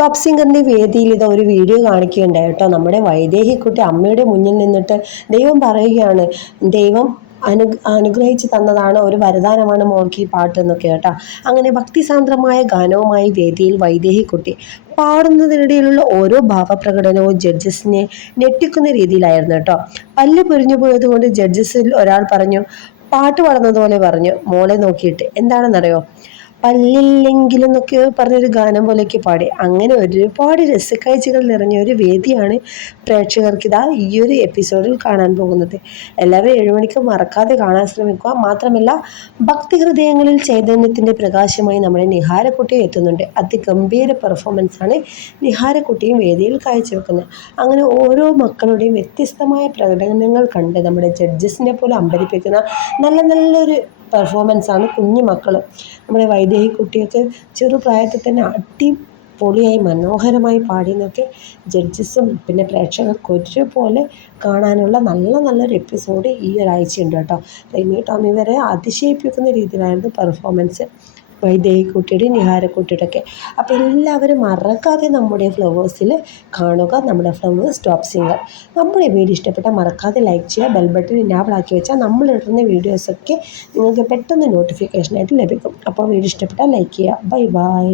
Top സിംഗറിന്റെ വേദിയിൽ ഇത് ഒരു വീഡിയോ കാണിക്കുകയുണ്ടായി കേട്ടോ. നമ്മുടെ വൈദേഹിക്കുട്ടി അമ്മയുടെ മുന്നിൽ നിന്നിട്ട് ദൈവം പറയുകയാണ്, ദൈവം അനുഗ്രഹിച്ച് തന്നതാണ്, ഒരു വരദാനമാണ് മോൾക്ക് ഈ പാട്ട് എന്നൊക്കെ കേട്ടോ. അങ്ങനെ ഭക്തിസാന്ദ്രമായ ഗാനവുമായി വേദിയിൽ വൈദേഹിക്കുട്ടി പാടുന്നതിനിടയിലുള്ള ഓരോ ഭാവപ്രകടനവും ജഡ്ജസിനെ ഞെട്ടിക്കുന്ന രീതിയിലായിരുന്നു കേട്ടോ. പല്ല് പൊരിഞ്ഞു പോയത് കൊണ്ട് ജഡ്ജസിൽ ഒരാൾ പറഞ്ഞു, പാട്ട് പാടുന്നതുപോലെ പറഞ്ഞു മോളെ നോക്കിയിട്ട്. എന്താണെന്നറിയോ, പല്ലില്ലെങ്കിലും എന്നൊക്കെ പറഞ്ഞൊരു ഗാനം പോലെയൊക്കെ പാടി. അങ്ങനെ ഒരുപാട് രസക്കാഴ്ചകൾ നിറഞ്ഞ ഒരു വേദിയാണ് പ്രേക്ഷകർക്ക് ഇതാ ഈ ഒരു എപ്പിസോഡിൽ കാണാൻ പോകുന്നത്. എല്ലാവരും 7 മണിക്ക് മറക്കാതെ കാണാൻ ശ്രമിക്കുക. മാത്രമല്ല, ഭക്തിഹൃദയങ്ങളിൽ ചൈതന്യത്തിൻ്റെ പ്രകാശമായി നമ്മുടെ നിഹാരക്കുട്ടിയും എത്തുന്നുണ്ട്. അതിഗംഭീര പെർഫോമൻസാണ് നിഹാരക്കുട്ടിയും വേദിയിൽ കാഴ്ചവെക്കുന്നത്. അങ്ങനെ ഓരോ മക്കളുടെയും വ്യത്യസ്തമായ പ്രകടനങ്ങൾ കണ്ട് നമ്മുടെ ജഡ്ജസിനെ പോലെ അമ്പരിപ്പിക്കുന്ന നല്ലൊരു പെർഫോമൻസാണ് കുഞ്ഞു മക്കൾ. നമ്മുടെ വൈദേഹിക്കുട്ടിയൊക്കെ ചെറുപ്രായത്തിൽ തന്നെ അടിപൊളിയായി മനോഹരമായി പാടിയെന്നൊക്കെ ജഡ്ജസും പിന്നെ പ്രേക്ഷകർക്ക് ഒരുപോലെ കാണാനുള്ള നല്ലൊരു എപ്പിസോഡ് ഈ ഒരാഴ്ചയുണ്ട് കേട്ടോ. റിമി ടോമി വരെ അതിശയിപ്പിക്കുന്ന രീതിയിലായിരുന്നു പെർഫോമൻസ് വൈദേഹിക്കുട്ടിയുടെയും നിഹാരക്കുട്ടിയുടെ ഒക്കെ. അപ്പോൾ എല്ലാവരും മറക്കാതെ നമ്മുടെ ഫ്ലവേഴ്സിൽ കാണുക, നമ്മുടെ ഫ്ലവേഴ്സ് ടോപ്പ് സിംഗർ. നമ്മുടെ വീഡിയോ ഇഷ്ടപ്പെട്ടാൽ മറക്കാതെ ലൈക്ക് ചെയ്യുക, ബെൽ ബട്ടൺ ഇനാബിൾ ആക്കി വെച്ചാൽ നമ്മളിടുന്ന വീഡിയോസൊക്കെ നിങ്ങൾക്ക് പെട്ടെന്ന് നോട്ടിഫിക്കേഷനായിട്ട് ലഭിക്കും. അപ്പോൾ വീഡിയോ ഇഷ്ടപ്പെട്ടാൽ ലൈക്ക് ചെയ്യുക. Bye bye.